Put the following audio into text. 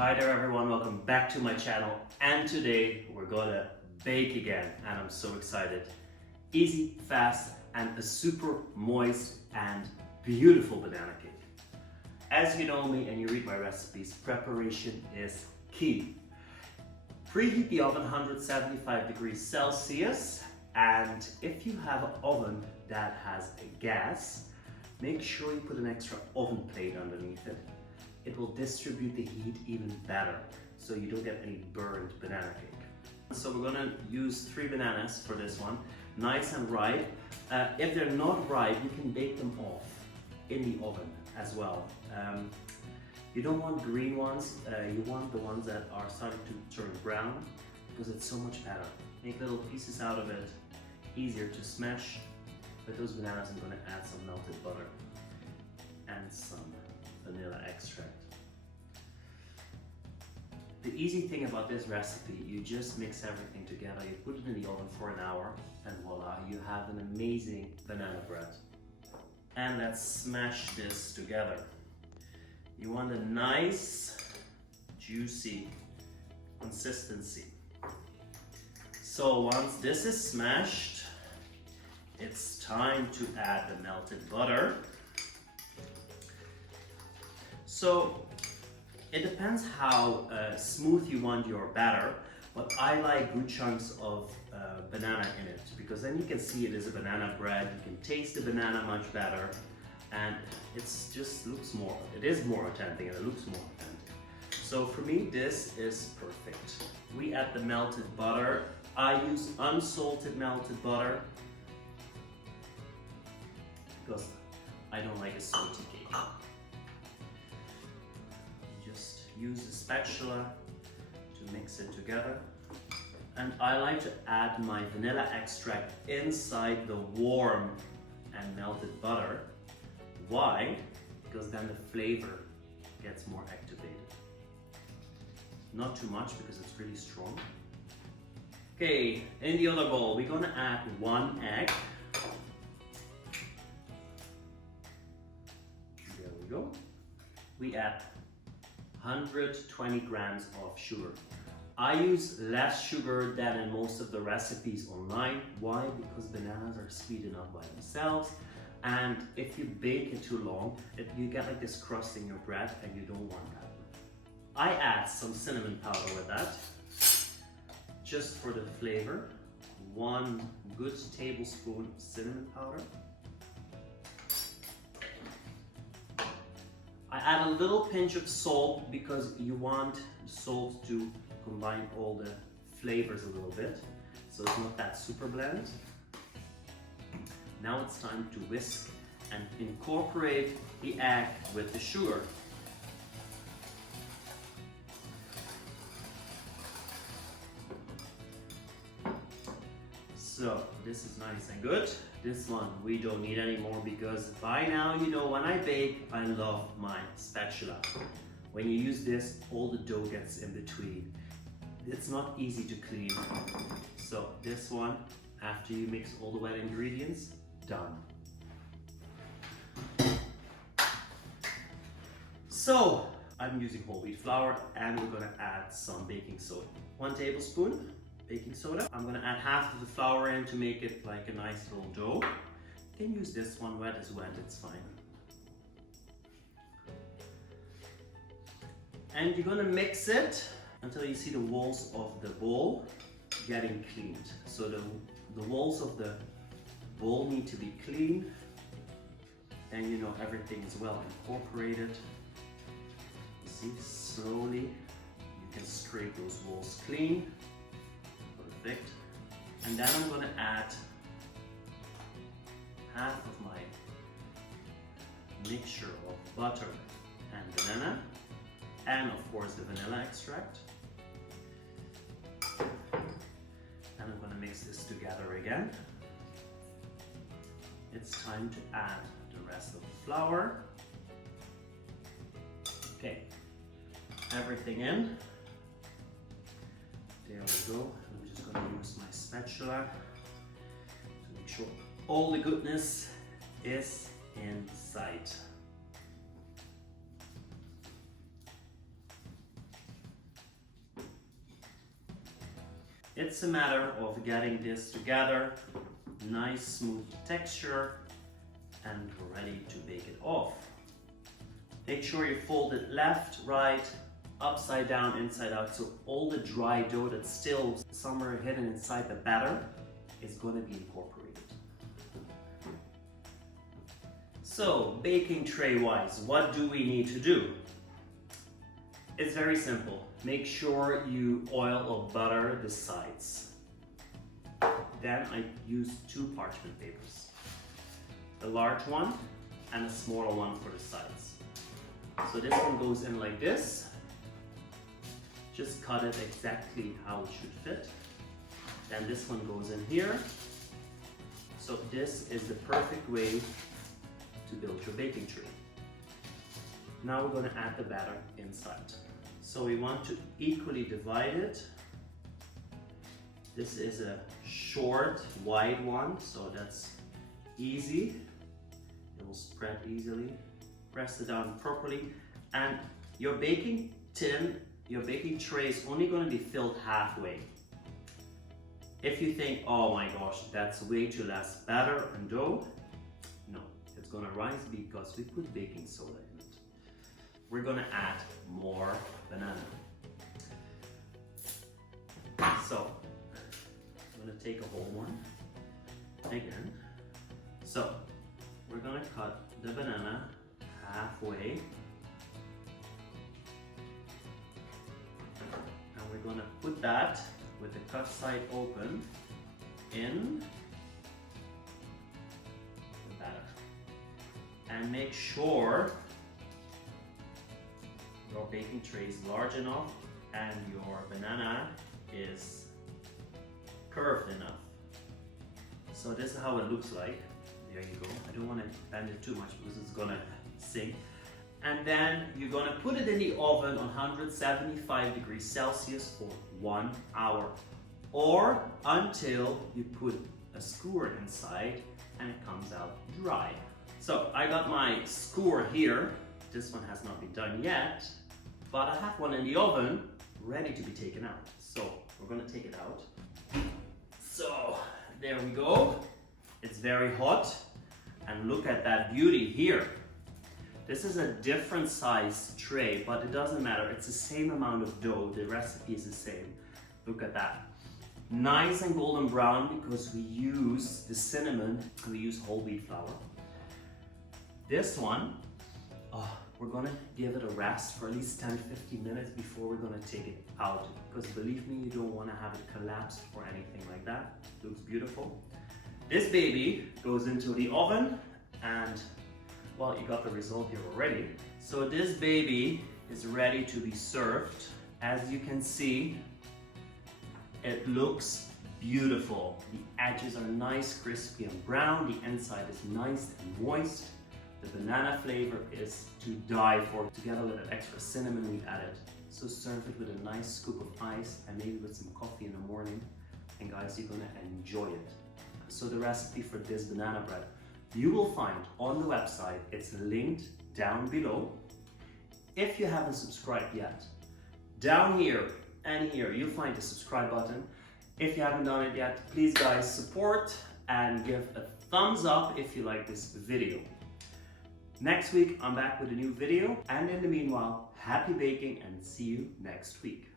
Hi there everyone, welcome back to my channel, and today we're gonna bake again and I'm so excited. Easy, fast and a super moist and beautiful banana cake. As you know me and you read my recipes, preparation is key. Preheat the oven 175 degrees Celsius, and if you have an oven that has a gas, make sure you put an extra oven plate underneath it. It will distribute the heat even better, so you don't get any burned banana cake. So we're gonna use 3 bananas for this one, nice and ripe. If they're not ripe, you can bake them off in the oven as well. You don't want green ones, you want the ones that are starting to turn brown, because it's so much better. Make little pieces out of it, easier to smash. With those bananas, I'm gonna add some melted butter and some vanilla extract. The easy thing about this recipe, you just mix everything together, you put it in the oven for an hour, and voila, you have an amazing banana bread. And let's smash this together. You want a nice, juicy consistency. So once this is smashed, it's time to add the melted butter. So it depends how smooth you want your batter, but I like good chunks of banana in it, because then you can see it is a banana bread, you can taste the banana much better, and it is more authentic and it looks more authentic. So for me, this is perfect. We add the melted butter. I use unsalted melted butter, because I don't like a salty cake. Just use a spatula to mix it together. And I like to add my vanilla extract inside the warm and melted butter. Why? Because then the flavor gets more activated. Not too much, because it's really strong. Okay, in the other bowl, we're gonna add 1 egg. There we go. We add 120 grams of sugar. I use less sugar than in most of the recipes online. Why? Because bananas are sweet enough by themselves, and if you bake it too long, you get like this crust in your bread, and you don't want that. I add some cinnamon powder with that, just for the flavor. 1 good tablespoon cinnamon powder. I add a little pinch of salt, because you want salt to combine all the flavors a little bit, so it's not that super bland. Now it's time to whisk and incorporate the egg with the sugar. So this is nice and good. This one we don't need anymore, because by now you know when I bake, I love my spatula. When you use this, all the dough gets in between. It's not easy to clean. So this one, after you mix all the wet ingredients, done. So I'm using whole wheat flour, and we're gonna add some baking soda. 1 tablespoon baking soda. I'm gonna add half of the flour in to make it like a nice little dough. You can use this one, wet is wet, it's fine. And you're gonna mix it until you see the walls of the bowl getting cleaned. So the walls of the bowl need to be clean, and you know everything is well incorporated. You see, slowly you can scrape those walls clean. Perfect. And then I'm gonna add half of my mixture of butter and banana, and of course the vanilla extract. And I'm gonna mix this together again. It's time to add the rest of the flour. Okay, everything in. There we go. I'm just gonna use my spatula to make sure all the goodness is inside. It's a matter of getting this together, nice smooth texture, and ready to bake it off. Make sure you fold it left, right, upside down, inside out, so all the dry dough that's still somewhere hidden inside the batter is going to be incorporated. So, baking tray wise, what do we need to do? It's very simple. Make sure you oil or butter the sides. Then I use 2 parchment papers. A large one and a smaller one for the sides. So this one goes in like this. Just cut it exactly how it should fit. Then this one goes in here. So this is the perfect way to build your baking tray. Now we're going to add the batter inside. So we want to equally divide it. This is a short, wide one, so that's easy. It will spread easily. Press it down properly, and your baking tin, your baking tray is only going to be filled halfway. If you think, oh my gosh, that's way too less batter and dough, no, it's going to rise because we put baking soda in it. We're going to add more banana. So, I'm going to take a whole one again. So, we're going to cut the banana halfway. And we're going to put that with the cut side open in the batter. And make sure your baking tray is large enough and your banana is curved enough. So this is how it looks like. There you go. I don't want to bend it too much because it's gonna sink. And then you're gonna put it in the oven on 175 degrees Celsius for 1 hour, or until you put a skewer inside and it comes out dry. So I got my skewer here. This one has not been done yet, but I have one in the oven ready to be taken out. So we're gonna take it out. So there we go. It's very hot, and look at that beauty here. This is a different size tray, but it doesn't matter. It's the same amount of dough. The recipe is the same. Look at that. Nice and golden brown because we use the cinnamon and we use whole wheat flour. This one, we're gonna give it a rest for at least 10-15 minutes before we're gonna take it out. Because believe me, you don't wanna have it collapse or anything like that. It looks beautiful. This baby goes into the oven, and well, you got the result here already. So this baby is ready to be served. As you can see, it looks beautiful. The edges are nice, crispy and brown. The inside is nice and moist. The banana flavor is to die for, together with that extra cinnamon we added. So serve it with a nice scoop of ice and maybe with some coffee in the morning. And guys, you're gonna enjoy it. So the recipe for this banana bread, you will find on the website. It's linked down below. If you haven't subscribed yet, down here and here, you'll find the subscribe button. If you haven't done it yet, please guys, support and give a thumbs up if you like this video. Next week, I'm back with a new video. And in the meanwhile, happy baking and see you next week.